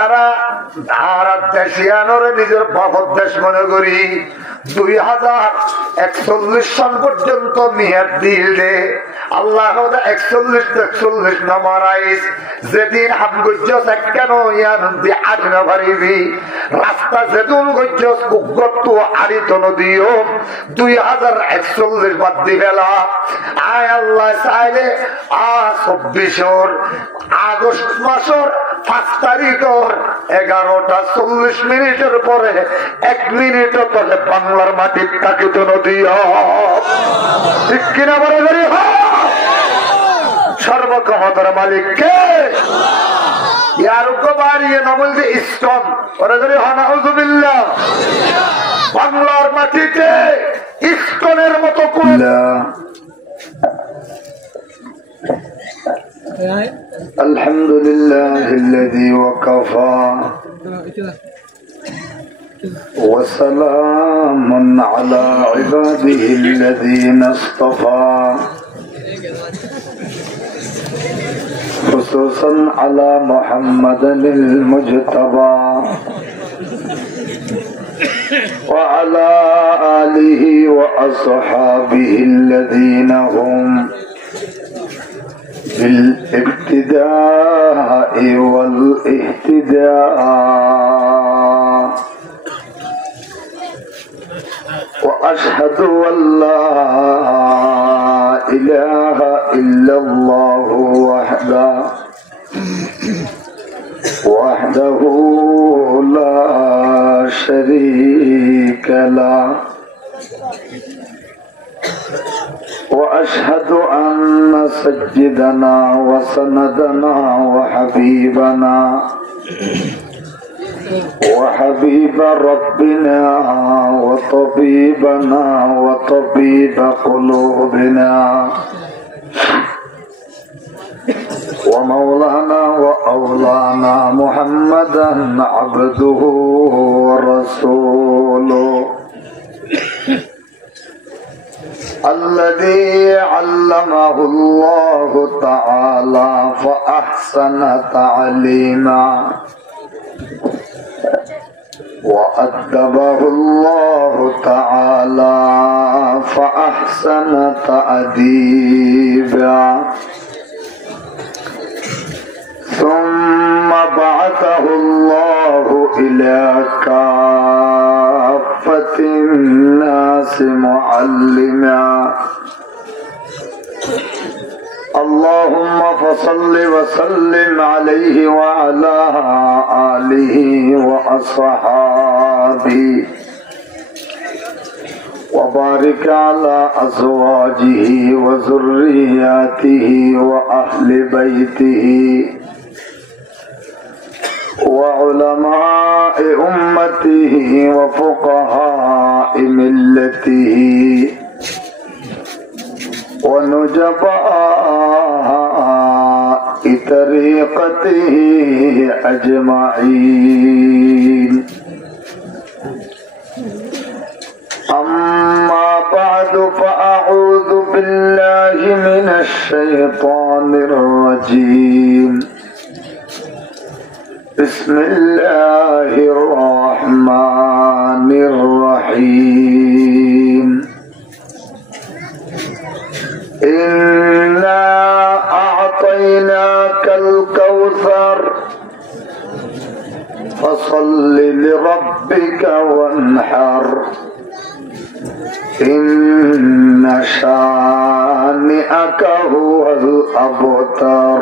সারা ভারত দেশিয়ানোরে নিজের বাপর দেশ মনে করি 2041 সাল পর্যন্ত মেয়াদ দিলে আল্লাহ 41 নম্বর আইস যেদিন হাম গজ্জস কেন ইয়ানন্দি আজ না পারিবি রাস্তা যেদিন গজ্জস উগ্রত আরিত নদীও 2041 বাদ দিবেলা আয় আল্লাহ চাইলে 24 আগস্ট মাসের 5 তারিখের 11:40 পরে 1 মিনিটও তলে বাংলার মাটির তাকিত নদী ঠিক কিনা বলে ধরি সর্বক্ষমতার মালিক কে বাংলার মাটিতে ইস্কনের মতো আলহামদুলিল্লাহিল্লাযী ওয়াকাফা ওয়া সালামুন আলা ইবাদিহিল্লাযীনা ইসতাফা خصوصا على محمد المجتبى وعلى آله وأصحابه الذين هم بالابتداء والاهتداء وأشهد أن لا إله إلا الله وحده لا شريك له وأشهد أن سيدنا وسندنا وحبيبنا وحبيب ربنا وطبيبنا وطبيب قلوبنا ومولانا وأولانا محمدا عبده ورسوله الذي علمه الله تعالى فأحسن تعليما وأدبه الله تعالى فأحسن تأديبا ثم بعثه الله إلى كافة الناس معلما اللهم فصل وسلم عليه وعلى آله وأصحابه وبارك على أزواجه وذرياته وأهل بيته وعلماء أمته وفقهاء ملته ونجباء طريقته أجمعين أما بعد فأعوذ بالله من الشيطان الرجيم بسم الله الرحمن الرحيم إنا أعطيناك الكوثر فصل لربك وانحر إن شانئك هو الأبتر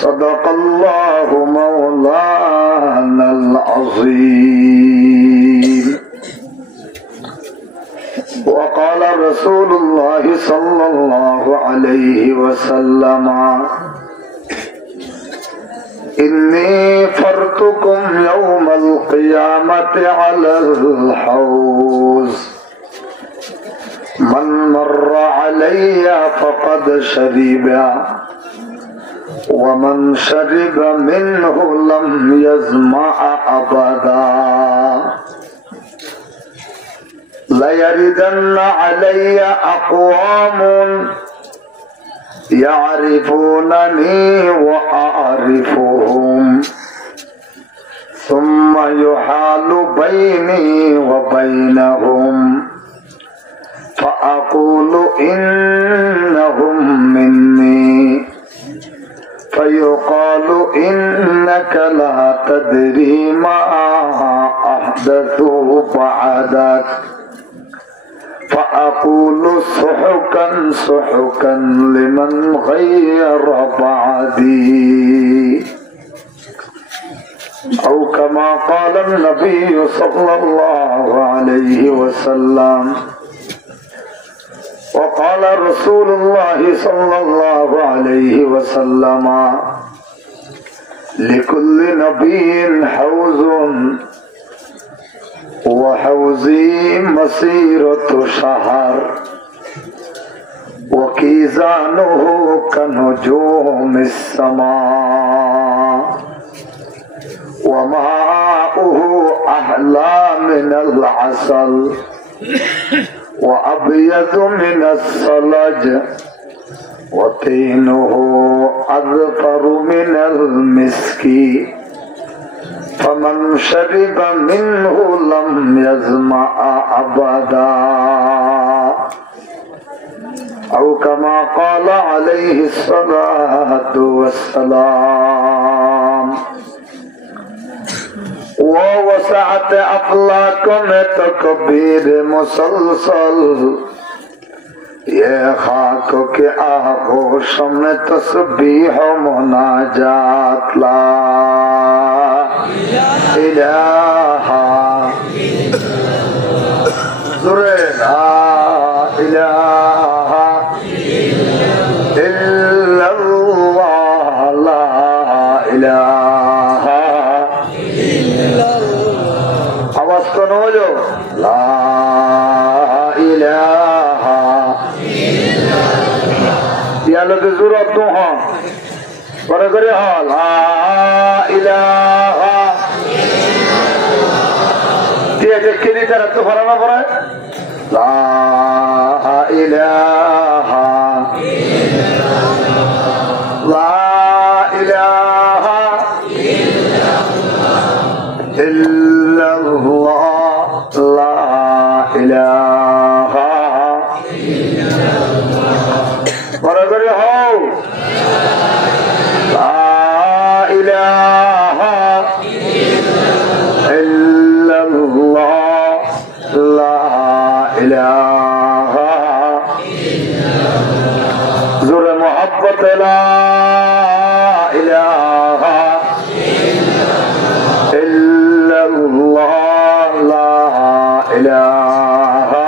صدق الله مولانا العظيم وقال رسول الله صلى الله عليه وسلم إني فرتكم يوم القيامة على الحوض من مر علي فقد شرب ومن شرب منه لم يظمأ أبدا ليردن علي أقوام يعرفونني وأعرفهم ثم يحال بيني وبينهم فأقول إنهم مني فيقال إنك لا تدري ما أحدثوا بعدك فأقول سحقا سحقا لمن غير بعدي أو كما قال النبي صلى الله عليه وسلم. وقال رسول الله صلى الله عليه وسلم لكل نبي حوض وحوضي مسيرة شهر وكيزانه كنجوم السماء وماؤه أحلى من العسل وأبيض من الثلج وطينه أظفر من المسك فمن شرب منه لم يظمأ أبدا أو كما قال عليه الصلاة والسلام. ووسعت أفلاكم تكبير مسلسل ये खाकों के आगोशों में तस्बीह मुनाजात ला इलाहा ज़ुरे ला इलाहा इल्लल्लाह ला इलाहा आवाज कौन जो ला इलाहा या लोग जरूरत तो हाँ पर करे हाँ ला इलाहा ये देखी नहीं तरह तो फराना पड़ा है ला इलाहा ला इलाहा इल्लल्लाह ला इलाहा बराबर हो ला इलाहा इल्लल्लाह ला इलाहा ज़ुर मोहब्बत ला इलाहा इल्लल्लाह ला इलाहा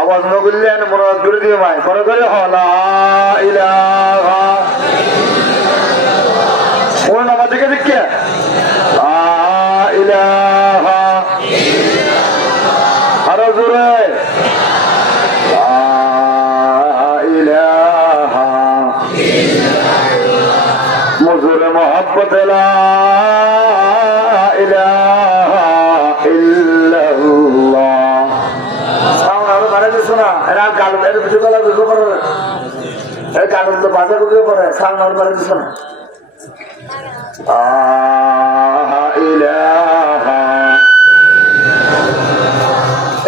आवाज न बोलले ना मुराद कर दिए भाई करे करे ला इलाहा कौन नाम देखे देखिए ला इलाहा हर जुरे ला इलाहा मुझे मोहब्बत ला इलाहा इल्लल्लाह सुना गाल गाल तो बाजा को सामने और बारे सुना इलाहा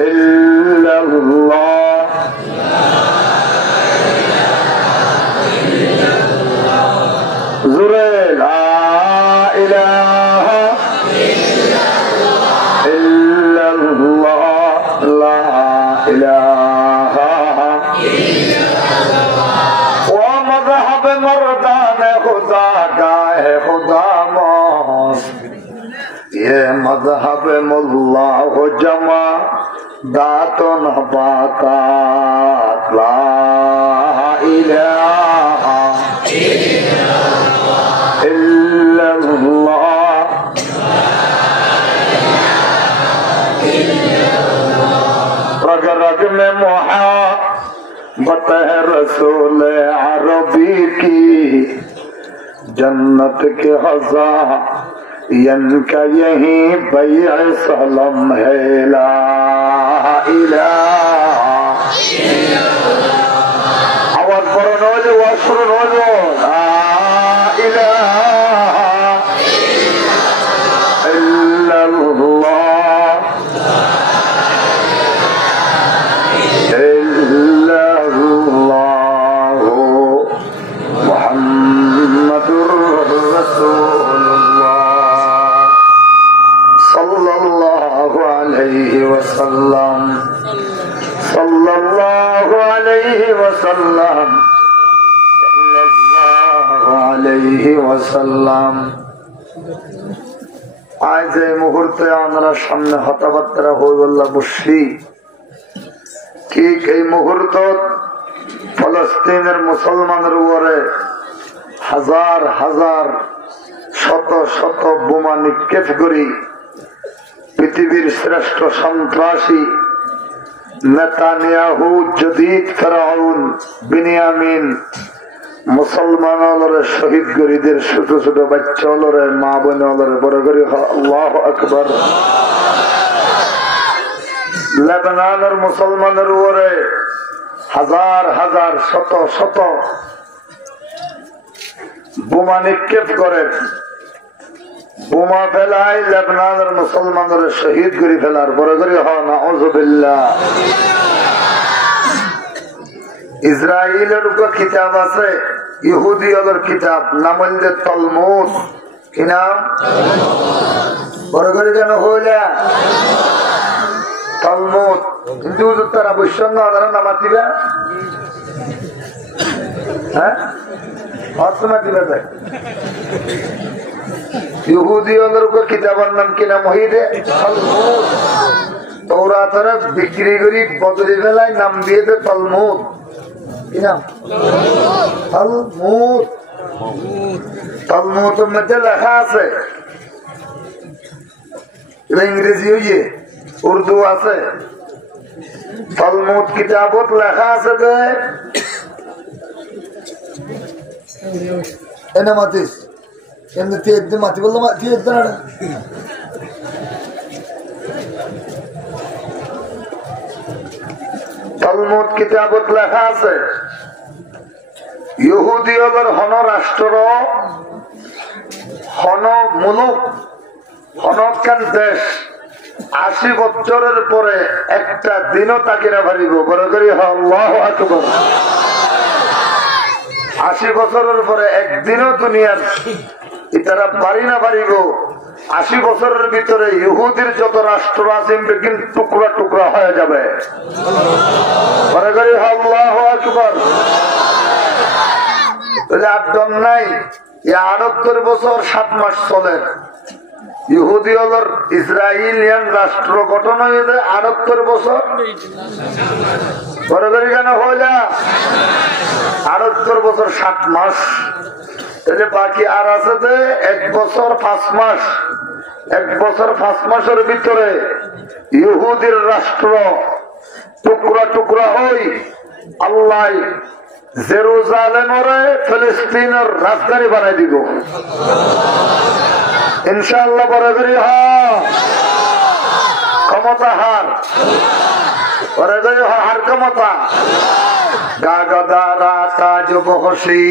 इल्लल्लाह ज़ुरे ला इलाहा इल्लल्लाह ला इलाहा वो मज़हब मर्दान खुदा का है खुदा मौत ये मज़हब मुल्ला हो जमा दातो न पाता ला इलाहा इल्लल्लाह रग रग में मोहब्बत है रसूल अरबी की जन्नत के खज़ाइन का यही बैअ सलम है ला इलाहा তাহলে ওয়াসরুন হলো লা ইলাহা ইল্লাল্লাহ ইল্লাল্লাহু মুহাম্মাদুর রাসূলুল্লাহ সাল্লাল্লাহু আলাইহি ওয়াসাল্লাম সাল্লাল্লাহু আলাইহি ওয়াসাল্লাম সাল্লাল্লাহু আলাইহি ওয়াসাল্লাম। আজ এই মুহূর্তে আমরা সামনে হতাবাত্রা হয়ে বললা বসি ঠিক এই মুহূর্ত ফলস্তিনের মুসলমানের উপরে হাজার হাজার শত শত বোমা নিক্ষেপ করি পৃথিবীর শ্রেষ্ঠ সন্ত্রাসী নেতানিয়াহু জদিদ ফেরাউন বিনিয়ামিন মুসলমানরে শহীদ গরিদের ছোট ছোট বাচ্চা অলরে মা বোন অলরে বড় করি আল্লাহু আকবার। লেবাননের মুসলমানের উপরে হাজার হাজার শত শত বোমা নিক্ষেপ করে বোমা ফেলায় লেবাননের মুসলমানের শহীদ করে ফেলার বড় করে নাউযুবিল্লাহ। ইসরায়েলের উপর কিতাব আছে ইহুদি ওদের কিতাব নাম হইলে তালমুদ। কি নাম? বড় করে কেন হইলা তালমুদ? কিন্তু তারা বৈষ্ণব না ওনারা নামাজ দিবে হ্যাঁ দিবে তাই ইহুদি ওদের উপর কিতাবের নাম কি নাম হইলে তালমুদ। ওরা তারা বিক্রি করি বদলি বেলায় নাম দিয়ে দে তালমুদ। কি নাম? তালমুদ। তালমুদের মধ্যে লেখা আছে ইংরেজি হইয়ে উর্দু আছে। তালমুদ কিতাবত লেখা আছে যে এনে মাতিস এমনি একদিন মাতি বললো মাতি একদিন তালমুদ কিতাবত লেখা আছে ইহুদি হলের হন রাষ্ট্র হন মুলুক হনকান দেশ ৮০ বছরের পরে একটা দিনও তাকে না পারিব বড় করি আল্লাহু আকবার। ৮০ বছরের পরে একদিনও দুনিয়ার তারা পারি না পারিব। ৮০ বছরের ভিতরে ইহুদির যত রাষ্ট্র আছে কিন্তু টুকরা টুকরা হয়ে যাবে বড় করি আল্লাহু আকবার। আটজন নাই ৭৮ বছর ৭ মাস চলে ইহুদি হলর ইসরায়েলিয়ান রাষ্ট্র গঠন হয়েছে ৭৮ বছর বড় করে কেন হইলা ৭৮ বছর ৭ মাস। বাকি আর আছে যে ১ বছর ৫ মাস। ১ বছর ৫ মাসের ভিতরে ইহুদির রাষ্ট্র টুকরা টুকরা হই আল্লাহ জেরুজালেমরে ফিলিস্তিনের রাজধানী বানাই দিব ইনশাআল্লাহ। বড় করি ক্ষমতা হার বড় করি হার ক্ষমতা। গা গদারা তাজ বহসি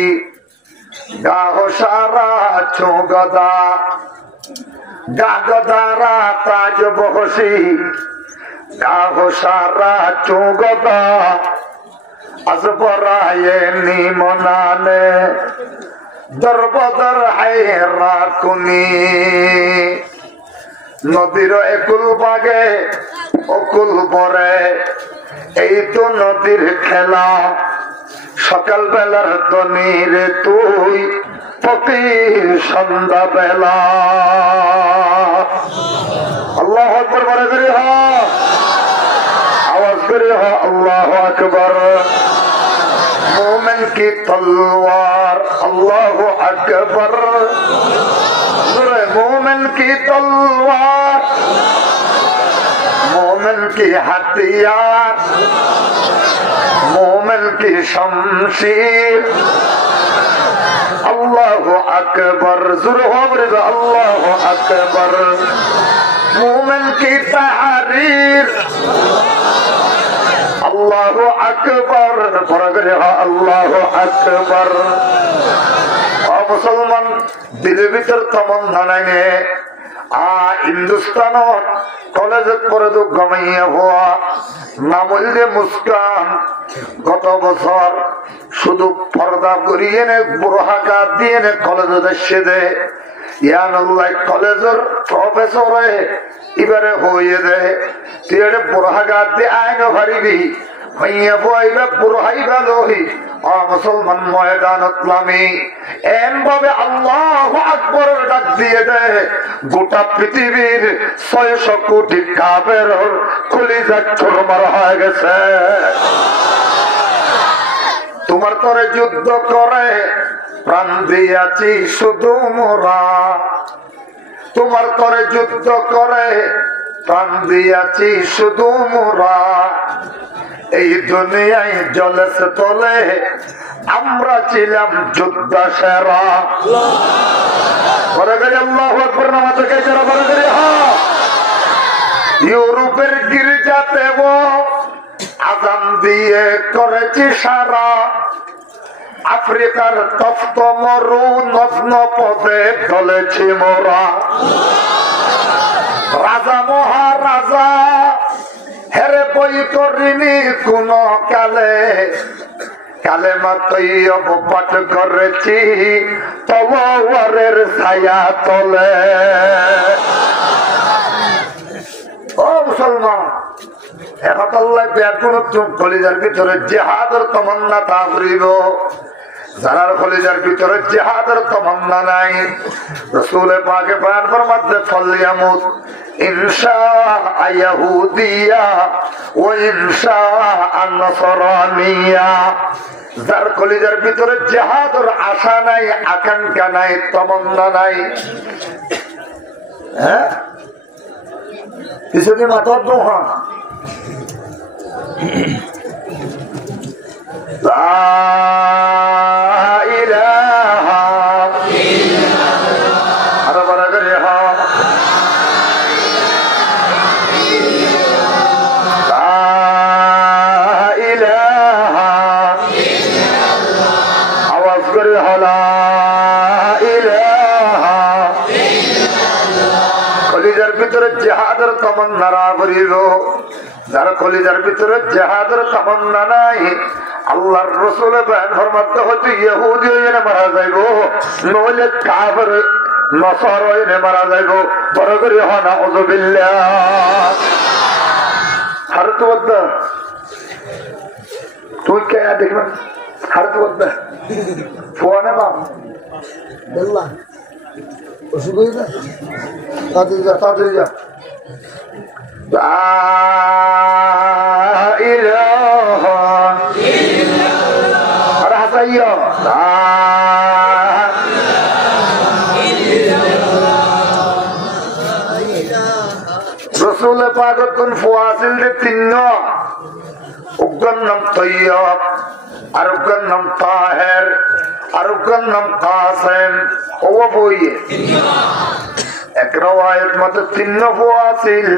গা হোসারা চৌগদা গা গদারা তাজ বহসি গা হোসারা চৌগদা আসবরায়ে নিমনানে দরবদর হায়রা কুনি। নদীর একুল বাগে অকুল পরে এই তো নদীর খেলা। সকাল বেলার তনির তুই ফকির সন্ধ্যা বেলা। আল্লাহু আকবার বলে করি আওয়াজ করি আল্লাহু আকবার। मोमिन की तलवार अल्लाहु अकबर। मोमिन की तलवार मोमिन की हथियार मोमिन की शमशीर अल्लाहु अकबर। अल्लाहु अकबर। मोमिन की तहरीर আল্লাহু আকবার আল্লাহু আকবার। মুসলমান দিলের ভিতর তমন্না নাই নে হিন্দুস্তান কলেজত পরে তো গমাইয়া হওয়া নামলে মুস্কান গত বছর শুধু পর্দা করিয়ে নে বুড়হাকা দিয়ে নে কলেজে এসে দে কলেজের প্রফেসর এবারে হয়ে দে তুই এটা বুড়হাকা দিয়ে আইন ভারিবি হইয়া বইবা বুড়হাইবা লোহি মুসলমান ময়দানত নামি এমভাবে আল্লাহু আকবরের ডাক দিয়ে দেয় গোটা পৃথিবীর 600 কোটি কাফের কলিজা চুরমার হয়ে গেছে। তোমার তরে যুদ্ধ করে প্রাণ দিয়াছি শুধু মোরা, তোমার তরে যুদ্ধ করে প্রাণ দিয়াছি শুধু মোরা। এই দুনিয়ায় জলেছে তলে আমরা ছিলাম যুদ্ধ সেরা। ইউরোপের গির্জাতে আজান দিয়ে করেছি সারা, আফ্রিকার তপ্ত মরু নগ্ন পথে চলেছি মোরা। রাজা মহারাজা হেরে বই করিনি কোন কালে, কালেমা তৈয়ব পাঠ করেছি তলোয়ারের ছায়া তলে। ও মুসলমান, কলিজার ভিতরে জেহাদের তমন্না তা করিব, যারার কলিজার ভিতরে জেহাদের তমন্না নাই রাসূল পাকে বয়ান ফরমাতে ফলিয়ামুত ইনশাআ ইয়াহুদিয়া ওয়া ইনশাআ নসরানিয়া। যার কলিজার ভিতরে জেহাদের আশা নাই, আকাঙ্ক্ষা নাই, তমন্না নাই, হ্যাঁ কিছুদিন মাথার দোহা আওয়াজ করে হলা কলিজার ভিতরে জেহাদের তমন্না করিল। যার কলিজার ভিতরে জেহাদের তমন্না নাই, আল্লাহর রাসূল বয়ান ফরমাতে হচ্ছে ইহুদি হইলে মারা যাইব, নইলে কাফের নসর হইলে মারা যাইব। বড় করে হনা উযুবিল্লাহ। হারত বদ্দা তুই কে দেখবেন হারত বদ্দা ফোনে বাপ বললা অসুখ হয়ে যা, তাড়াতাড়ি যা, তাড়াতাড়ি যা। রসুল পাকের কোন ফুয়াসিল যে তিন, উগ্র নাম তৈয়ব, আর উগ্র নাম তাহের, আর উগ্র নাম কাসেম। ও বইয়ে এক রওয়ায়াত মতে তিন ফুয়াসিল,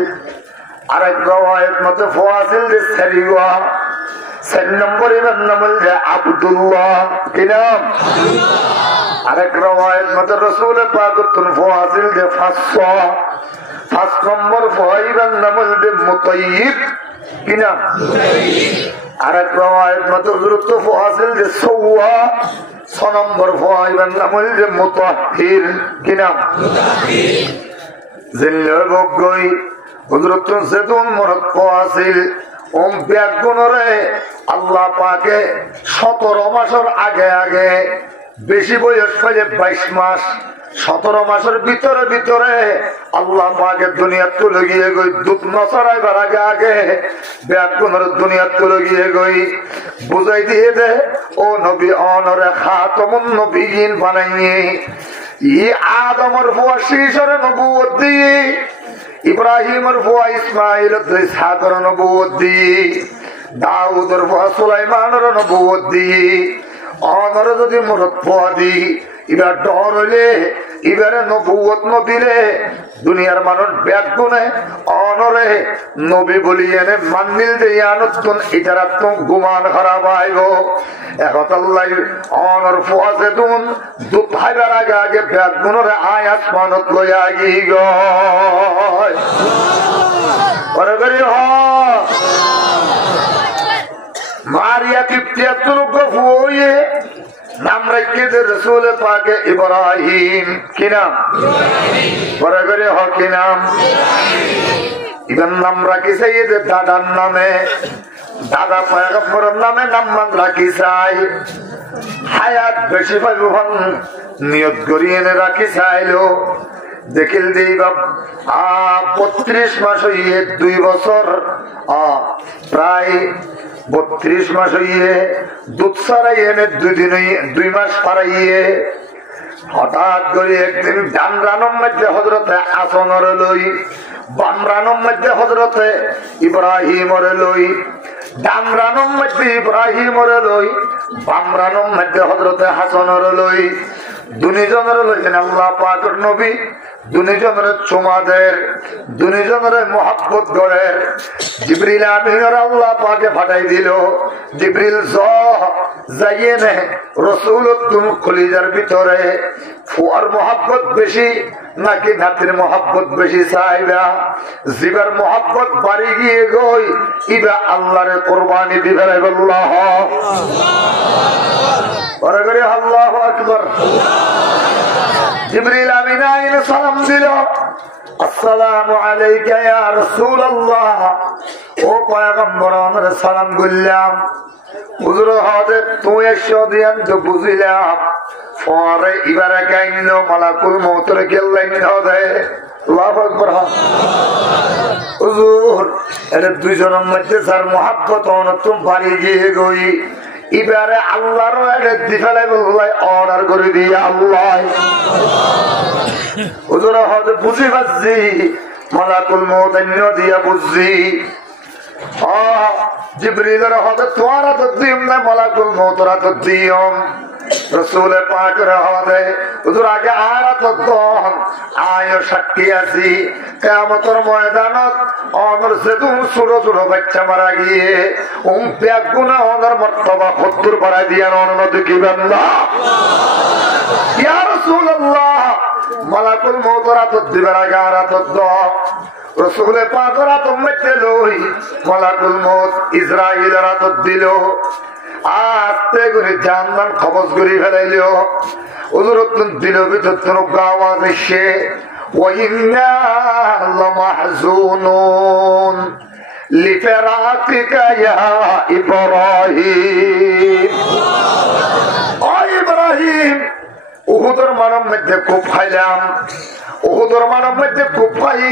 আর এক রওয়ায়াত মতে ফুয়াসিল যে সারিওয়া। 4 নম্বর ইমাম নাম হল আব্দুল্লাহ, কি নাম? আরেক রওয়ায়াত মতে রাসূল পাকের কোন ফুয়াসিল যে 5 নম্বর ফুয়াইবার নাম হল মুতাইয়িব, কি নাম? আরেক রওয়ায়াত মতে হযরত ফুয়াসিল যে 6 নম্বর ফুয়াইবার নাম হল মুতাহহির, কি নাম? মুতাহহির। জিল্লার বগই হযরত সাইদুল মুরাদ ফুয়াসিল ওম ব্যাগুনরে আল্লাহ পাকে 17 মাসের আগে আগে, বেশি বয়স পাইলে 22 মাস, 17 মাসের ভিতরে ভিতরে আল্লাহ পাকে দুনিয়া তুলে গিয়ে গই দুধ নছড়াইবার আগে আগে ব্যাগুনের দুনিয়া তুলে গিয়ে গই বুঝাই দিয়ে দে ও নবী অনরে খাতামুন নবিয়িন বানাইয়ে ই আদমের ফুয়া শীষরে নবুয়ত দিয়ে, ইব্রাহিমের ফুয়া ইসমাইল ইসহাকের নবুয়ত দিয়ে, দাউদের ফুয়া সুলাইমানের নবুয়ত দিয়ে, অনরে যদি মুরত ফুয়া দি এবার ডর হইলে এবারে নবুয়ত নদিলে দুনিয়ার মানুষ ব্যাগ গুনে অনরে নবী বলি এনে মান্দিল দিয়ে আনুন এটারা তো গুমান খারাপ আইব একতাল্লাই অনর ফুয়াছে তুন দুধ খাইবার আগে আগে ব্যাগ গুনরে আয় আসমানত লইয়া গি গয় করে করি হ মারিয়া কিপ্তিয়া তুলুক ফুয়ে নাম রেখে দে রসুল পাকে ইব্রাহিম কি নাম পরে করে হ কি নাম ইবার নাম রাখি চাই দাদার নামে দাদা পয়গম্বরের নামে নাম রাখি চাই হায়াত বেশি পাইব নিয়ত করিয়ে রাখি চাইলো দেখিল দিই বাপ 32 মাস হইয়ে 2 বছর প্রায় 32 মাস হইয়ে দুধ ছাড়াই এনে 2 মাস পাড়াইয়ে হঠাৎ করে একদিন ডান রানম মধ্যে হজরতে আসনর লই বাম রানম মধ্যে হজরতে ইব্রাহিমর লই ডান রানম মধ্যে ইব্রাহিমর লই বাম রানম মধ্যে হজরতে হাসনর লই দুজনের লইছেন আল্লাহ পাকের নবী দুজনের চুমাদের দুজনের মোহাব্বত গড়ের জিবরিল আমিনের আল্লাহ পাকে ফাটাই দিল জিবরিল যাইয়ে নে রসুল তুম কলিজার ভিতরে ফুয়ার মোহাব্বত বেশি নাকি নাতির মোহাব্বত বেশি চাইবা জিবার মোহাব্বত বাড়ি গিয়ে গই ইবা আল্লাহরে কোরবানি দিবে আল্লাহ আল্লাহু আকবার জিবরিল আমিন আইন সালাম দিল আসসালামু আলাইকা ইয়া রাসূলুল্লাহ ও পয়গম্বর আমরা সালাম করলাম হুজুর হদে তুই এসো দিয়ান তো বুঝিলাম পরে ইবারে কাইন মালাকুল মউতের গেলেন হদে আল্লাহু আকবার হুজুর এর দুইজনের মধ্যে যার মোহাব্বত অনতুম বাড়ি গিয়ে গই এবারে আল্লাহর দিফালে বললাই অর্ডার করে দিয়ে আল্লাহ হুজুর হদে বুঝি পাচ্ছি মালাকুল মউত দিয়া বুঝছি জিবরিলের হদে তোমার হাত দিম না মালাকুল মউতের হাত দিম রসুল পাকের হদে হুজুর আগে আর হাত দম আয় সাক্ষী আছি কিয়ামতের ময়দানত অনর সেতুন ছোট ছোট বাচ্চা মারা গিয়ে ব্যাগ গুনা অনর মর্তবা 70 বাড়াই দিয়ে অননদ কি বান্দা ইয়া রাসূলুল্লাহ মালাকুল মউতের হাত দিবার আগে আর হাত দম রসুল পাকের হাত মধ্যে লই মালাকুল মউত ইসরাইলের হাত দিল আস্তে করে জান্নাত কবজ করে ফেলাইল হুজুর দিল ভিতর আওয়াজ এসে ওয়াইন্না লামাহজুনুন লিফিরাকিকা ইয়া ইব্রাহিম ও ইব্রাহিম উহুদের মানব মধ্যে খুব খাইলাম উহুদের মানব মধ্যে খুব খাই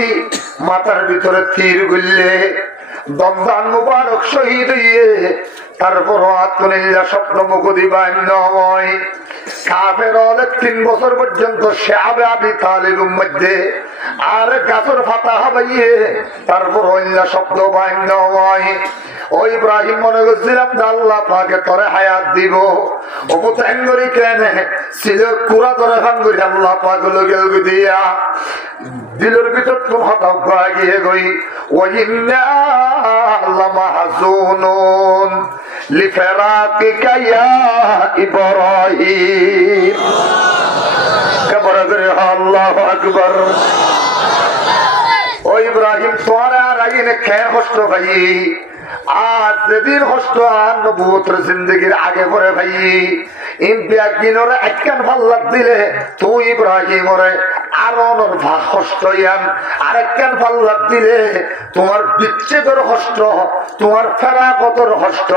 মাথার ভিতরে তীর গুললে দমদান মুবারক শহীদ হইয়ে তারপর আত্মনিল্লা স্বপ্ন মুখদি বান্যময় কাফের হলে 3 বছর পর্যন্ত শাবে আবি তালিবের মধ্যে আর গাছর ফাতা হাবাইয়ে তারপর হইলা শব্দ বান্যময় ও ইব্রাহিম মনে করছিলাম আল্লাহ পাকে তোরে হায়াত দিব অবতাঙ্গরি কেন ছিল কুরা তোরে ভাঙ্গরি আল্লাহ পাক লগেল দিয়া দিলের ভিতর তুমি হঠাৎ গিয়ে গই ওয়াইন্না লামাহজুনুন লিফিরাকিকা ইয়া ইব্রাহিম কবরে করে আল্লাহু আকবার ও ইব্রাহিম তোরা আর আইনে খেয়ে কষ্ট ভাই আর যেদিন কষ্ট আর নবুয়তের জিন্দেগির আগে পরে ভাই ইমপিয়াকিনরে একখান ফাল্লাক দিলে তুই ইব্রাহিম ওরে আরনের কষ্ট ইয়ান আরেকখান ফাল্লাক দিলে তোমার বিচ্ছেদের কষ্ট তোমার ফেরাকতর কষ্ট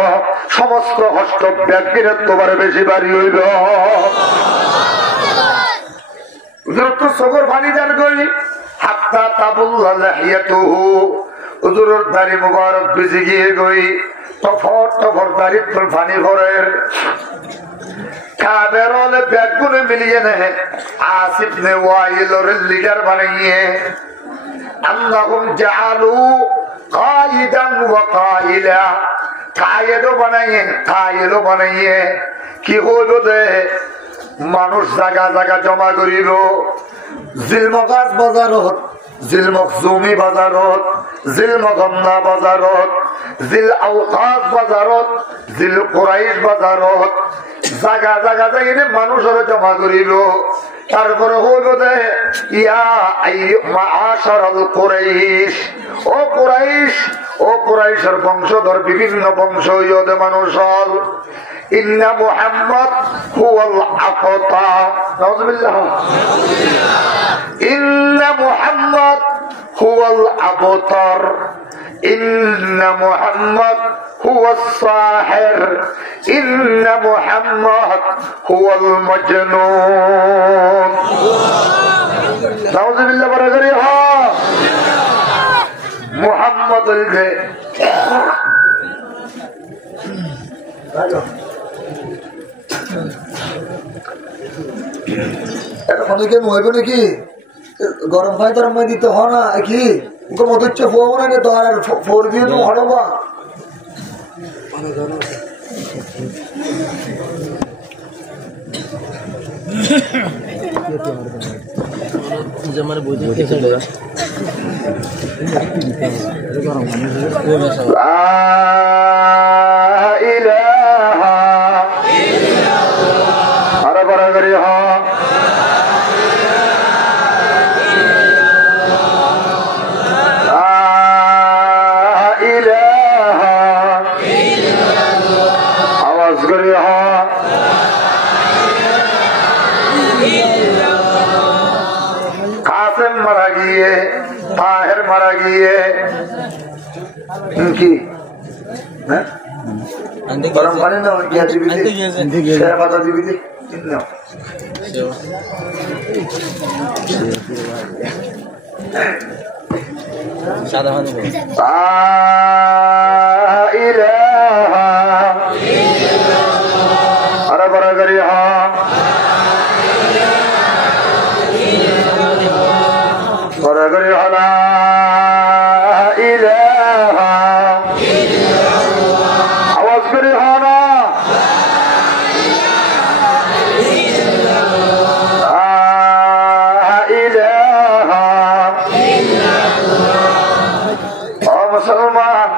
সমস্ত কষ্ট ব্যাগিনের তোমার বেশি বাড়ি হইল চোখের পানি দান করি হাত্তা তাবুল্লা লাহিয়াতুহু হুজুরের দাড়ি মুবারক ভিজে গিয়ে গই তফর তফর দাড়ির পানি ভরের কাবের হলে ব্যাগগুলো মিলিয়ে নেয় আসিফ নে ওয়াইলের লিডার বানিয়ে আল্লাহুম জাআলু কায়িদান ওয়া কাইলা কায়েদও বানাইয়ে কি হলো দে মানুষ জায়গা জায়গা জমা করিব জিলমগাজ বাজারত জিলমখজুমি বাজারত জিলমগন্না বাজারত জিল আওকাজ বাজারত জিল কুরাইশ বাজারত জায়গা জায়গা যাই মানুষের জমা করিব তারপরে হইব দে ইয়া মাআশারাল কুরাইশ ও কুরাইশ ও কুরাইশের বংশধর বিভিন্ন বংশ ইয়দে মানুষ হল ইন্না মুহাম্মদ হুয়াল আফতা নাউযুবিল্লাহ ইন্না মুহাম্মদ হুয়াল আবতার ইন্না মুহাম্মদ হুয়াস সাহির ইন্না মুহাম্মদ হুয়াল মাজনুন নাউযুবিল্লাহ বরাকারি হা মুহাম্মদ কে অনেকে মরবে নাকি গরম পানি টরম পানি দিতে হয় না কি ওকে মত হচ্ছে ফোন না তো আর ফোর দিয়ে তো হড়বা মারা গিয়ে তাহের মারা গিয়ে কি গরম পানি না কথা দিবি সাদা আরে বড় করি বরাবরি হলা ইলাহা আওয়াজ করে হলা ইলাহা ও মুসলমান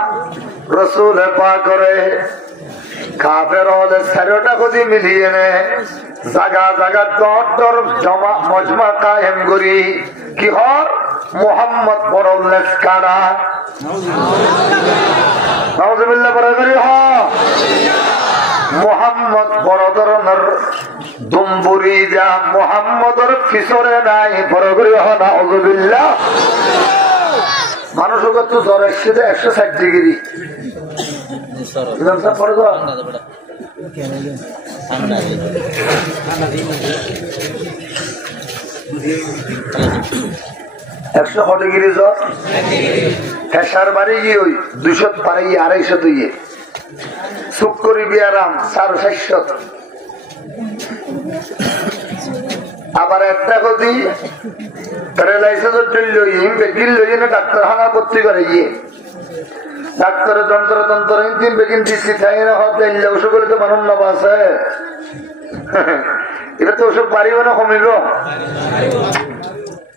রসুল পাক করে কাফের হলে সারোটা খুদি মিলিয়ে নে জাগা জাগা দর জমা মজমা কায়েম করি কি হর মোহাম্মদ পরলেস কারা নাউযুবিল্লাহ বরাবরি হ মোহাম্মদ বড় ধরনের দুম্বুরি যা মোহাম্মদের ফিসরে নাই বরাবরি হ নাউযুবিল্লাহ মানুষ তো জ্বর এসছে 160 ডিগ্রি ইমাম সাহেব পড়ে দাও 100 ডিগ্রি জ্বর ফেসার বাড়ি গিয়ে ওই 200 পারে গিয়ে 250 দিয়ে সুখ করি বিয়ারাম 400 আবার একটা গতি প্যারালাইসিস চলল ডাক্তার হানা ভর্তি করে গিয়ে ডাক্তারের যন্ত্র তন্ত্র তিন বেগিন দিচ্ছি তাই না হতে ওষুধ বলে তো মানুষ নব আছে এটা তো ওষুধ পারিব না কমিব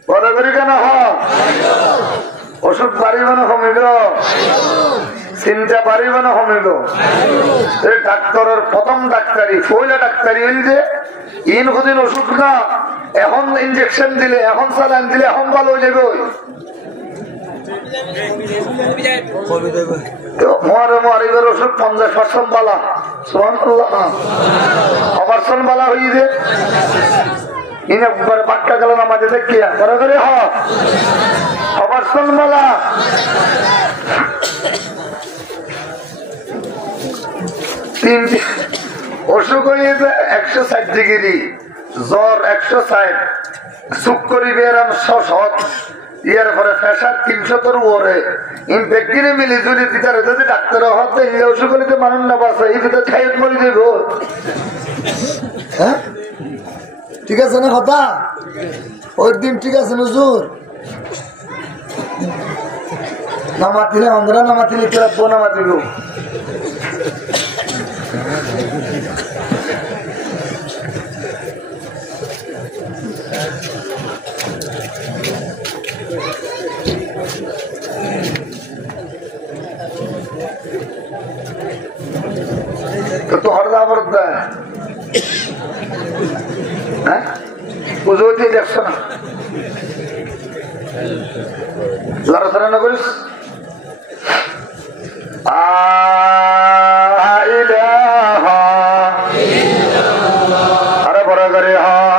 বড় করে কেন ওষুধ পারিব না কমিব চিন্তা পারিব না কমিব ডাক্তারের প্রথম ডাক্তারি ফইলা ডাক্তারি হইল যে ইন কদিন ওষুধ না এখন ইঞ্জেকশন দিলে এখন সালাইন দিলে এখন ভালো হয়ে যাবে ওষুধ 50% বালা অপারেশন বালা হয়ে যে ইনবার বাক্কা গেল না মাঝে দেখিয়া করে করে অপারেশন বালা অসুখ হয়ে 160 ডিগ্রি জ্বর 160 সুখ করি বেরাম 100 ইয়ার পরে প্রেশার 300 উপরে ইনফেক্টিনে মিলি জুলি ভিতরে যদি ডাক্তার হতে অসুখ হলে মানুষ না বাঁচে এই ভিতরে খাইত মরি দেব হ্যাঁ ঠিক আছে না কথা ওই দিন ঠিক আছে হুজুর নামাতিলে আমরা নামাতিলে রাখবো নামাতিব तो हरदा पड़ता है देखो ना लड़ाचड़ा ना करिस अरे बड़ा करे हाँ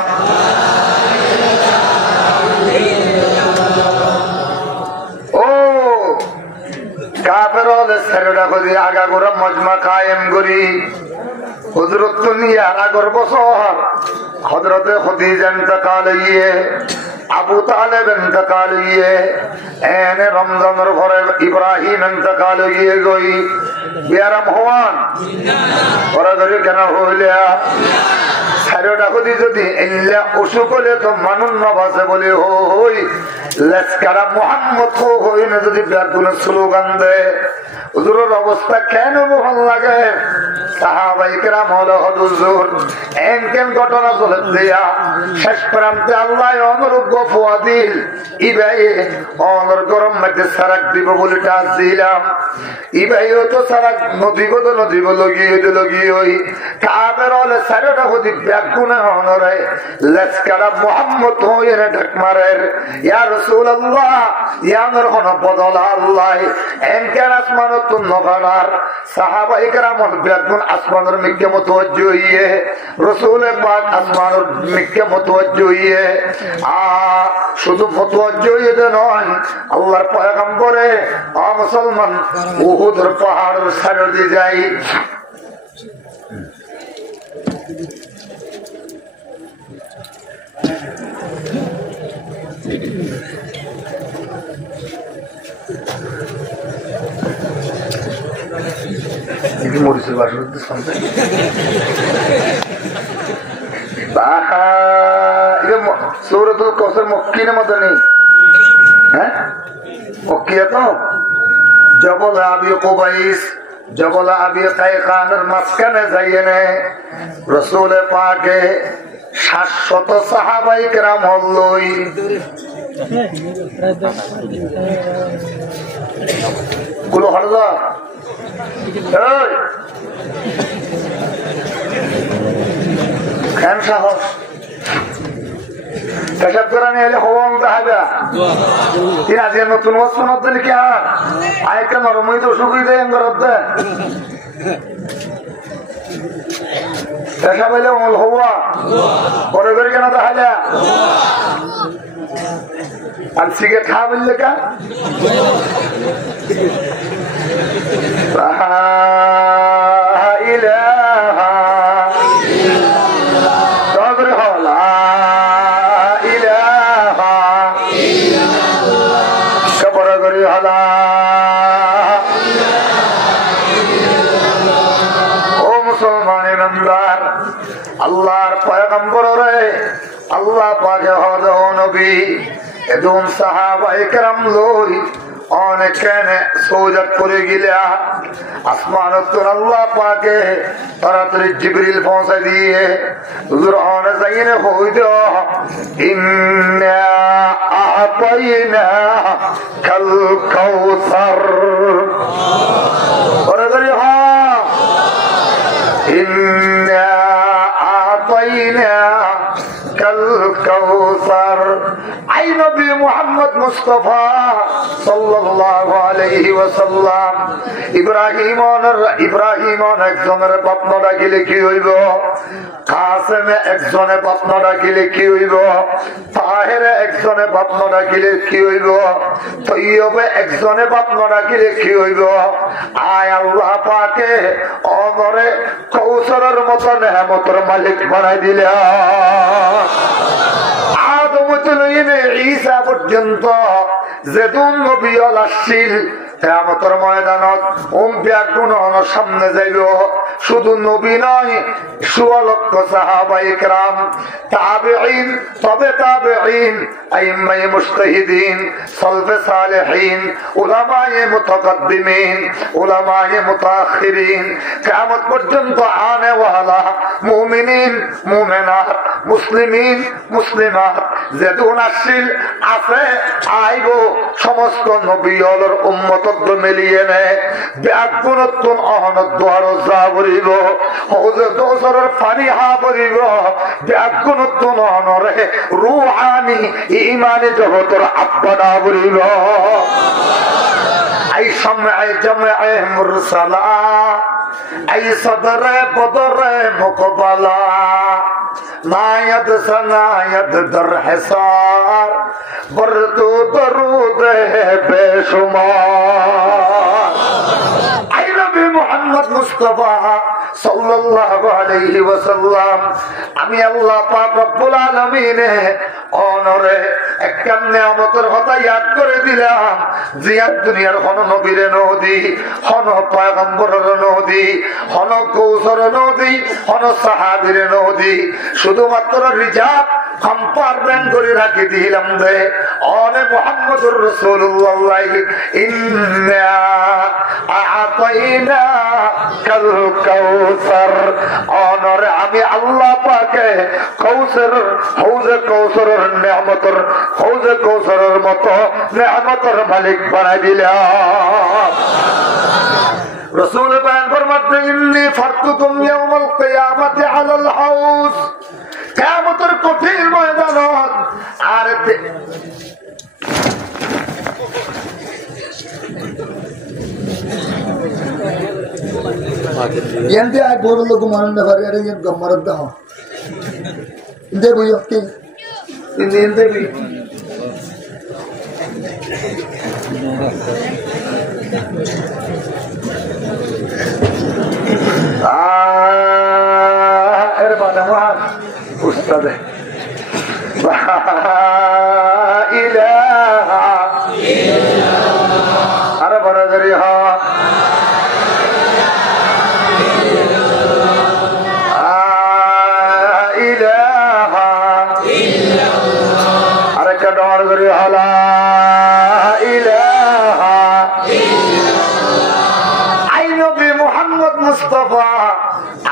ओ काफेर ছেলেটা করি আগা করে মজমা কায়েম করি হযরত দুনিয়ার আগর বছর হযরতে খদিজা ইন্তকাল হইয়ে আবু তালেব ইন্তকাল হইয়ে এনে রমজানের ঘরে ইব্রাহিম ইন্তকাল হইয়ে গই বিয়ারাম হওয়ান ওরা ধরে কেন হইলা ছেলেটা করি যদি এল্লা অসুখ হলে তো মানুষ নবাসে বলে হই লেসকারা মোহাম্মদ হই না যদি বেগুনের স্লোগান দেয় হুজুরের অবস্থা কেন ভাল লাগে সাহাবায়ে কেরাম হলো হুজুর এমন ঘটনা চলে দিয়া শেষ প্রান্তে আল্লাহ অনুরূপ ফুয়াদিল ইবাই অনর গরম মধ্যে সারাক দিব বলে টাস দিলাম ইবাইও তো সারাক নদীব লগিয়ে ওই কাবের হলে সারাটা হদি বেগুনে অনরে লেসকারা মোহাম্মদ হয়ে ঢাক মারে ইয়া রাসূলুল্লাহ ইয়া নর হন বদলা আল্লাহ এমন আসমান সাহাবায়ে কেরাম বেগুন আসমানের মিকে মুতওয়াজ্জিহ হইয়ে রাসূল পাক আসমানের মিকে মুতওয়াজ্জিহ হইয়ে শুধু মুতওয়াজ্জিহ হইয়ে নয় আল্লাহর পয়গম্বরে মুসলমান উহুদের পাহাড়ের সাইডে দিয়ে যাই মরিচের বাসন সূরাতুল কাউসার মক্কির মতো নেই হ্যাঁ মক্কিয়া তো জবল আবি কুবাইস জবল আবি কায়কানের মাঝখানে যাইয়ে নে রাসূল পাকে 700 সাহাবায়ে কেরাম হলই গুলো হরদা খান সাহস পেশাব করা নিয়ে এলে হওয়ান তাহাবা তিন আজকে নতুন বস্তু নতুন কি আর আরেকটা নরমই তো সুখই দেয় পেশাব এলে অমল হওয়া পরে করে কেন তাহলে আর সিগারেট খা বললে কা আল্লাহর পয়গম্বর রে আল্লাহ পাকে হদ নবী এদম সাহাবায়ে কেরাম লই অনেক কেনে সৌজত করে গিলা আসমানত আল্লাহ পাকে তাড়াতাড়ি জিবরিল পৌঁছে দিয়ে হুজুর অনে যাইনে হইদ ইন্না আতাইনা কাল কাউসার ওরে ধরি হ্যাঁ ইন্না আতাইনা কাল কাউসার আই নবী মুহাম্মদ মুস্তাফা সাল্লাল্লাহু আলাইহি ওয়াসাল্লাম ইব্রাহিম একজনের বাপনা ডাকিলে কি হইব কাসেমে একজনে বাপনা ডাকিলে কি হইব তাহেরে একজনে বাপনা ডাকিলে কি হইব তৈয়বে একজনে বাপনা ডাকিলে কি হইব আয় আল্লাহ পাকে অমরে কৌশলের মতো নেহামতের মালিক বানাই দিলে ঈসা পর্যন্ত যেতুন নবী আসছিল কিয়ামতের ময়দানত ব্যাগুন সামনে যাইব শুধু নবী নয়, 16 লক্ষ সাহাবায়ে কেরাম, তাবেঈন, তবে তাবেঈন, আইম্মায়ে মুজতাহিদিন, সালফে সালেহিন, উলামায়ে মুতাকাদ্দিমিন, উলামায়ে মুতাআখিরিন, কিয়ামত পর্যন্ত আনে ওয়ালা মুমিনিন, মুমিনাত, মুসলিমিন, মুসলিমাত যেদুন আসিল আছে আইব সমস্ত নবীর উম্মতক মিলিয়ে নে ব্যাগুণতুন অহনদ আরো যা বলিব হযরত দোসরের পানি হা বলিব ব্যাগুণতুন অনরে রূহানি ঈমানি জগতের আব্বাদা বলিব আই সময়ে জময়ে মুরসালা আই সদরে বদরে মুকবালা নায়াদ সনায়াদ দর হিসার বরদু দরুদ বেশুমার আই নবী মুহাম্মদ মুস্তাফা সাল্লাল্লাহু আলাইহি ওয়াসাল্লাম আমি আল্লাহ পাক রব্বুল আলামিন অনরে একটা নিয়ামতের কথা ইয়াদ করে দিলাম জিয়াদ দুনিয়ার কোন নবীর নদী কোন পয়গম্বরের নদী কোন কৌসর নদী কোন সাহাবীর নদী শুধুমাত্র রিজার্ভ কম্পার্টমেন্ট করে রাখি দিলাম রে অনে মুহাম্মদুর রাসূলুল্লাহ ইন্না আ'তাইনা কাল কাউসার অনরে আমি আল্লাহ পাকে কাউসার হৌজে কাউসারের নিয়ামতের হৌজে কাউসারের মতো নিয়ামতের মালিক বানাই দিলাম রাসূল বয়ান ফরমাতে ইন্নী ফারতুকুম ইয়াউমাল কিয়ামাতি আলাল হাউজ কিয়ামতের কঠিন ময়দানত আর ಎಂತೆ ಆ ಗೋರಲ್ಲೂ ಮಾರಣ್ಣ ಬರೆಯಾರ ಏನು ಗಮ್ಮರದ್ದ ಇಂದೇ ಬುಯ್ಯೋ ಇಂದೇ ಬಿ এর বাদে মহান উস্তাদে ইলাহা আরে বড় জরি হা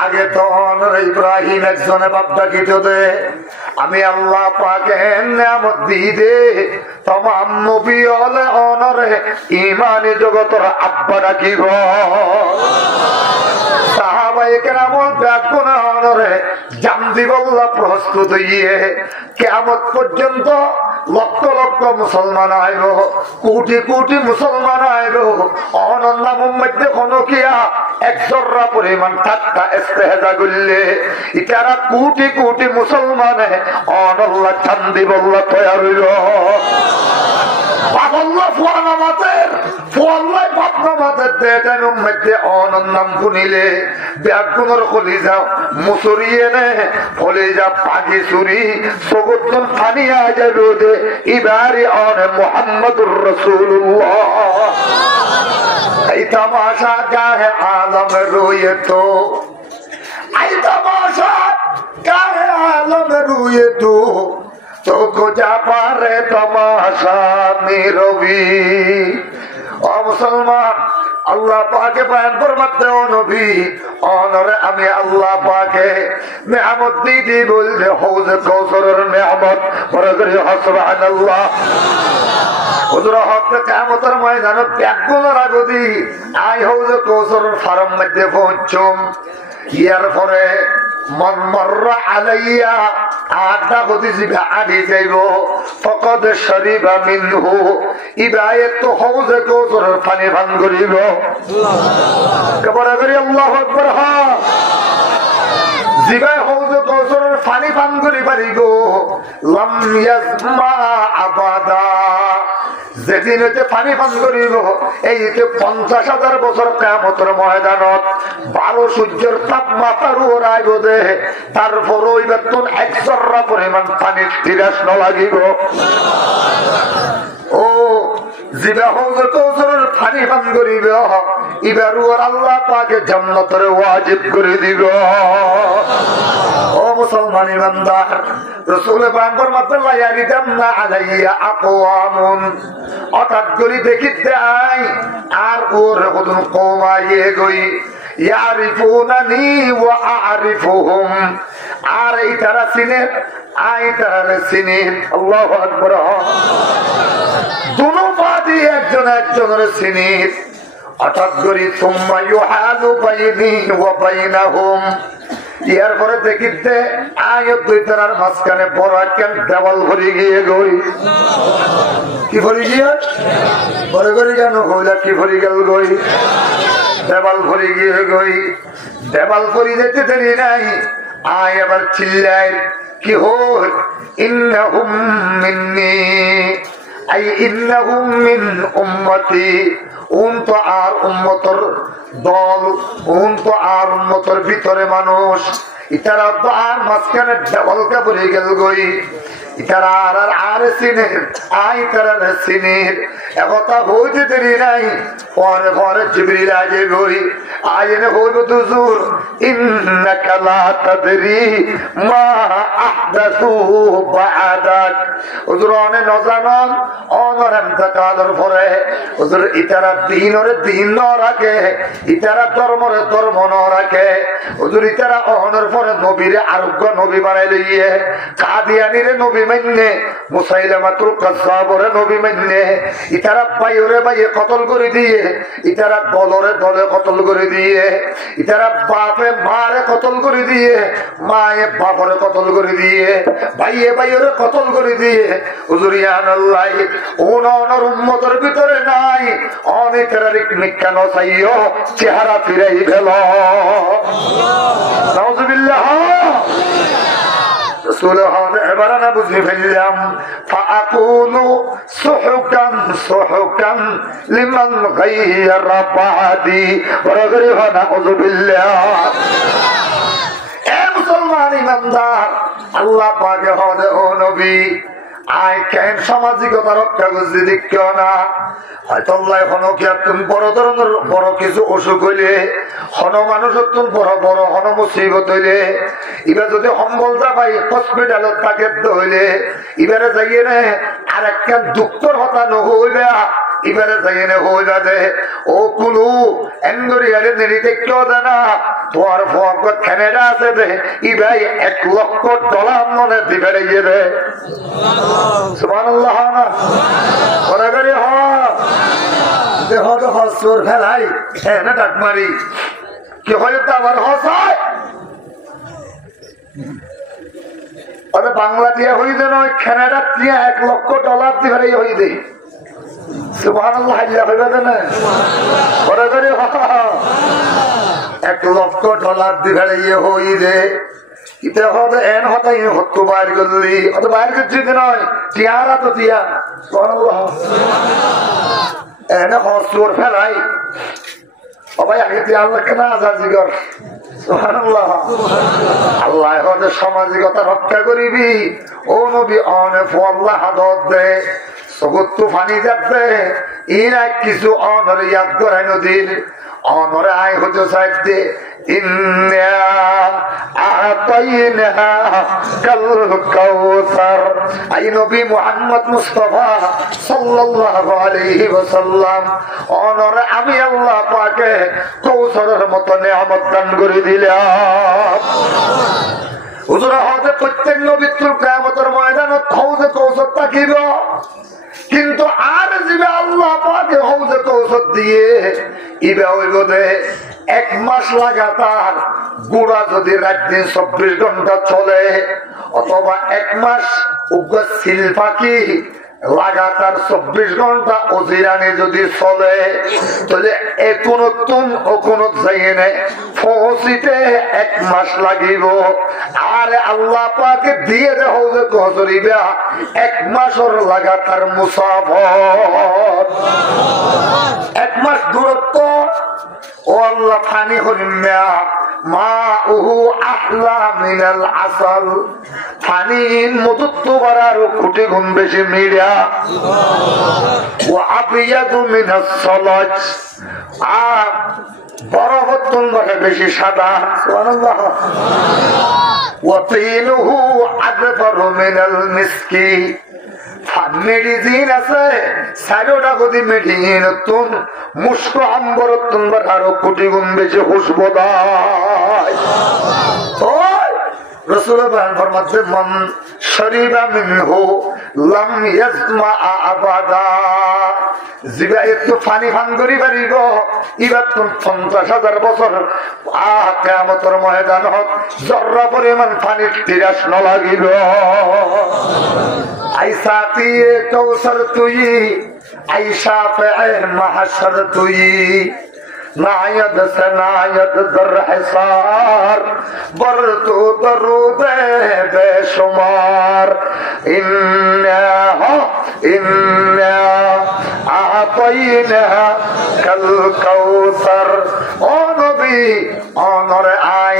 আগে তো ইব্রাহিম একজনে বাপ ডাকিত দে আমি আল্লাহ পাকে নিয়ামত দিয়ে দে তমাম নবী হলে অনরে ইমানি জগতের আব্বা ডাকিব সাহাবায়ে কেরামল ব্যাকুনা অনরে জান দিবল্লা প্রস্তুত হইয়ে কিয়ামত পর্যন্ত লক্ষ লক্ষ মুসলমান আইব কোটি কোটি মুসলমান আইব অনন্নামের মধ্যে কোন কিয়া একজরা পরিমাণ ঠাট্টা ইস্তেহজা করলে ইতারা কোটি কোটি মুসলমানে অনল্লাহ চান্দি বল্লা তৈরি হইল পাগল্লা ফুয়ানা মাতের ফুয়াল্লাই পাপনা মাতের দেটানোর মধ্যে অনন্নাম শুনিলে ব্যাগুনের কলিজা মুসুরিয়ে নে কলিজা পাগি চুরি চকুতন পানি আ যাবে দে ইবারি অনে মুহাম্মদুর রাসূলুল্লাহ এই তামাশা গায়ে আলম রুয়ে তো এই তামাশা গায়ে আলম রুয়ে তো তো কোজা পারে তামাশা নিরবি ও মুসলমান আল্লাহ পাকে বয়ান ফরমাতে ও নবী অনরে আমি আল্লাহ পাকে নিয়ামত দিদি বলছে হৌজে কাউসারের নিয়ামত বড় করে সুবহানাল্লাহ হুজুর হক কিয়ামতের ময়দানে ব্যাগুনের আগদি আই হৌজে কাউসারের ফার্ম মধ্যে পৌঁছুম ইয়ার পরে মন মররা আলাইয়া আদা গদি জিবা আদি যাইব ফকদ শরীবা মিনহু ইবায়াত তো হৌজে কাউসারের পানি ভাঙ করিব কবরা করি আল্লাহু আকবার হা জিবা হৌজে কাউসারের পানি ভাঙ করি পারিব লাম ইয়াসমা আবাদা যেদিন পানি পান করিব এই 50,000 বছর কিয়ামতের ময়দানত 12 সূর্যের তাপমাত্রা উড়াইব দে তারপর ওই বেতন 1 জররা পরিমাণ পানির তিরাস ন লাগিব ও জিবা হৌজে কৌসরের পানি পান করিব এবারও আল্লাহ পাকে জান্নাতের ওয়াজিব করে দিব। ও মুসলমান ইমানদার, রাসূল পাক ফরমাতেন লা ইয়ারিদান্না আলাইয়া আকওয়ামুন, হঠাৎ করে দেখি দেয় আর ওর কতন কওম আইয়ে গই ইয়ারিফুনানি ওয়া আরিফুহুম, আর এই তারা চিনে আই তারা চিনে। আল্লাহু আকবার। দুনো পাদি একজন একজনের চিনি। হঠাৎ করে সুম্মা ইউহালু বাইনি ওয়া বাইনাহুম, ইয়ার পরে দেখিতে আয়াত দুই তারার মাঝখানে বড় একটা দেওয়াল ভরে গিয়ে গই। কি ভরে গিয়ে? বড় করে কেন হইলা? কি ভরে গেল গই? দেওয়াল ভরে গিয়ে গই। দেওয়াল ভরে যেতে দেরি নাই, আয় আবার চিল্লায় কি হোক ইন্নাহুম মিন্নি, আই ইন্নাহুম মিন উম্মতি, উন তো আর উম্মতর দল, উন তো আর উম্মতর ভিতরে মানুষ। ইতারা তো আর মাঝখানে দেওয়ালটা পড়ে গেল গই। ইতারা আর সিনের আই তারা সিনের একথা হইতে দেরি নাই, পরে পরে জিবরিল আগে গই আইনে হইব হুজুর ইন্নাকা লা তাদরি মা আহদাসু বা'দাক। হুজুর অনে নজানান অনর ইন্তেকালের পরে হুজুর ইতারা দিনরে দিন ন রাখে, ইতারা ধর্মরে ধর্ম ন রাখে। হুজুর ইতারা অনর পরে নবীরে আরোগ্য নবী বানাই লইয়ে, কাদিয়ানিরে নবী মান্নে, মুসাইলামাতুল কাজ্জাবরে নবী মান্নে। ইতারা বাইরে বাইয়ে কতল করে দিয়ে, ইতারা দলরে দলে কতল করে দিয়ে, ইতারা বাপে মারে কতল করে দিয়ে, মায়ে বাপরে কতল করে দিয়ে, ভাইয়ে ভাইয়েরে কতল করে দিয়ে। হুজুর ইয়ানাল্লাহ ওন অনর উম্মতের ভিতরে নাই, অনেকের মিথ্যা নসাইও চেহারা ফিরাই ফেল। নাউযুবিল্লাহ। এবার না বুঝে ফেললাম ফাআকুলু সুহুকান সুহুকান লিমান গায়রা বাদি, বরাবরই হয় না। নাউযুবিল্লাহ। এ মুসলমান ইমানদার, আল্লাহ পাকে হদে ও নবী আয় কেন সামাজিকতা রক্ষা করছি দেখিও না। হয়তো এখনো কি তুমি বড় ধরনের বড় কিছু অসুখ হইলে, হন মানুষ বড় বড় হন মুসিবত হইলে, এবার যদি সম্বলতা পাই হসপিটালত তাকে হইলে এবারে যাইয়ে নে আর একটা দুঃখর হতা নহইবে, এবারে যাইয়ে নে হইবা দে ও কুলু এঙ্গরিয়ারে নেড়িতে কেউ দে না তোমার ফর্ক ক্যানাডা আছে দে ইবাই $1,00,000 মনে দিবে দে। সুবহানাল্লাহ। না ওরা করে দেহ চোর ফেলাই হ্যাঁ না ডাক মারি কি হয়তো আবার হসায় বাংলা দিয়ে হইতে নয়, ক্যানাডা দিয়ে $1,00,000 দিয়ে হইতে। সুবহানাল্লাহ। হইবে না ওরা করে $1,00,000 দিয়ে হই দে। ইতে হবে এন হতাই হতো বাইর করলি অত বাইর করছি নয় টিয়ারা তো টিয়া। সুবহানাল্লাহ। এনে হসুর ফেলাই সবাই আগে টিয়া আল্লাহ কেন আজাজি কর। সুবহানাল্লাহ। আল্লাহ হতে সামাজিকতা রক্ষা করিবি ও নবী অনে ফল্লা হাদত দে সগত ফানি যাচ্ছে এরা কিছু অনরে ইয়াদ করাই নদীর অনরে আয় হতে চাইতে আমি আল্লাহ পাকে কৌসরের মতো নিয়ামত দান করে দিলাম। হুজুরা হতে প্রত্যেক নবীর কিয়ামতের ময়দানত হৌজে কৌসর থাকিব, কিন্তু আর যাবে আল্লাহ পাকে হৌজে কৌসর দিয়ে ইবে হইব দে 1 মাস লাগাতার গুড়া যদি রাত দিন 24 ঘন্টা চলে, অথবা 1 মাস উগ্র সিল পাখি লাগাতার 24 ঘন্টা অজিরানি যদি চলে, তাহলে কোন যাইনে পৌঁছিতে 1 মাস লাগিব। আর আল্লাহ পাকে দিয়ে দে হৌজে কৌসরিবা 1 মাসের লাগাতার মুসাফর, 1 মাস দূরত্ব। ও আল্লাহ পানি করিম মাউহু আহলা মিনাল আসাল, পানির মধুর তো আরো কোটি গুণ বেশি মিঠা। ওয়া আবিয়াদু মিনাস সালাজ, আর বরফের তুলনায় বেশি সাদা। সুবহানাল্লাহ। ওয়া তিনুহু আদফারু মিনাল মিসকি, মেডিসিন আছে সাইডোটা গদি মেডিসিন তুন মুস্ক আম্বর তুন আরো কোটি গুণ বেশি খুশবু দেয়। রাসূল ফরমাতে মান শরিবা মিনহু লাম ইয়াসমা আবাদা, জিবা একটু পানি পান করি পারিব এবার তো 50,000 বছর কিয়ামতের ময়দানত জর্রা পরিমাণ পানির তিরাস ন লাগিব। আইসা পিয়ে কৌসর তুই, আইসা পে মাহশর তুই, নায়দ সে নায়দ দর হিসার, বরতু দরুদে বেশুমার। ইন্না আতাইনা কাল কাউসার। ও নবী, অনরে আই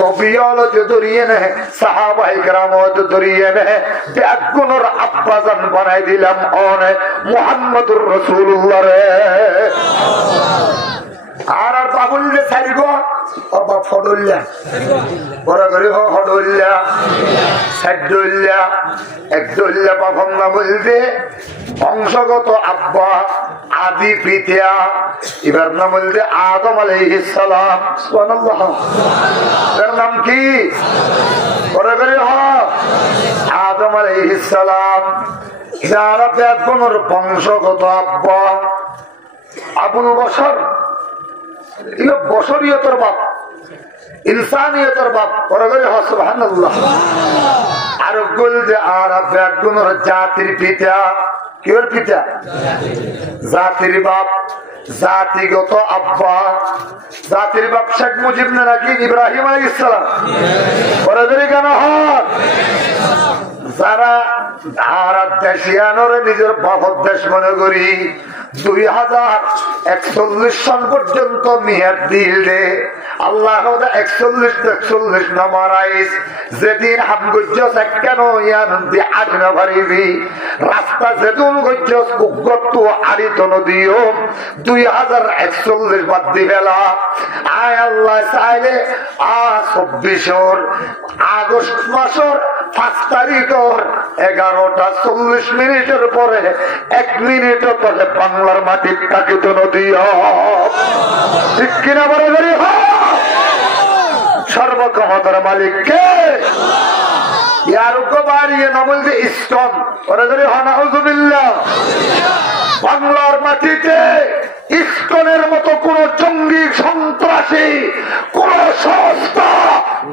নবী হল দরিয়ে নে, সাহাবায়ে কেরাম দরিয়ে নে, ব্যাগুনর আব্বাজান বানাই দিলাম অনে মুহাম্মদুর রাসূলুল্লাহ রে। আর বাবুল্লে ছাড়িব বাপ ফডল্লা বড় করে ফডল্লা সাইডল্লা একদল্লা বাপন না বলতে বংশগত আব্বা আদি পিতা, এবার নাম বলতে আদম আলাইহিস সালাম। সুবহানাল্লাহ। এর নাম কি? বড় করে আদম আলাইহিস সালাম। যারা বেদবনের বংশগত আব্বা আবুল বশর, বশরিয়তের বাপ, ইনসানিয়তের বাপ। সুবহানাল্লাহ। আর গুল যে আর বেদগুনের জাতির পিতা, কির পিতা? জাতির বাপ, জাতিগত আব্বা। জাতির বাপ শেখ মুজিব না নাকি ইব্রাহিম আলাইহিস সালাম? কেন হন? যারা আর দেশিয়ানরে নিজের বাপর দেশ মনে করি 2041 সন পর্যন্ত মেয়াদ দিলে আল্লাহ 41 নামারাইস যেদিন হাম গজ্জস কেন ইয়ানদি আজনা ভারিবি রাস্তা যেদিন গজ্জস উগত আরিত নদীও 2041 বাদ দিবেলা। আয় আল্লাহ চাইলে 24 আগস্ট মাসের 5 তারিখের 11:40 পরে 1 মিনিট পরে বাংলার মাটির কাকিত নদী ঠিক কিনা বলে ধরি সর্বক্ষমতার মালিক কে? বাংলার মাটিতে ইস্কনের মতো কোন জঙ্গি সন্ত্রাসী কোন সংস্থা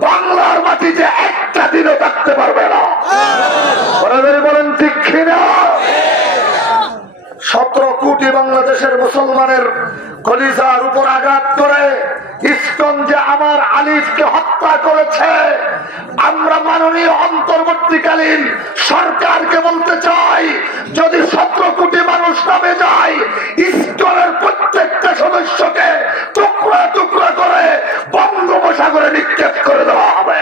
বাংলার মাটিতে একটা দিনও থাকতে পারবে না। বলেন ঠিক কিনা? 17 কোটি বাংলাদেশের মুসলমানের কলিজার উপর আঘাত করে ইসকন যে আমার আলিফকে হত্যা করেছে, আমরা মাননীয় অন্তর্বর্তীকালীন সরকারকে বলতে চাই, যদি 17 কোটি মানুষ নামে যায় ইসকনের প্রত্যেকটা সদস্যকে টুকরা টুকরা করে বঙ্গোপসাগরে নিক্ষেপ করে দেওয়া হবে।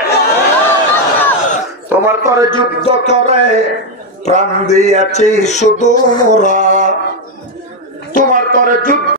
তোমার তরে যুদ্ধ করে প্রাণ দিয়েছি শুধু মোরা, তোমার তরে যুদ্ধ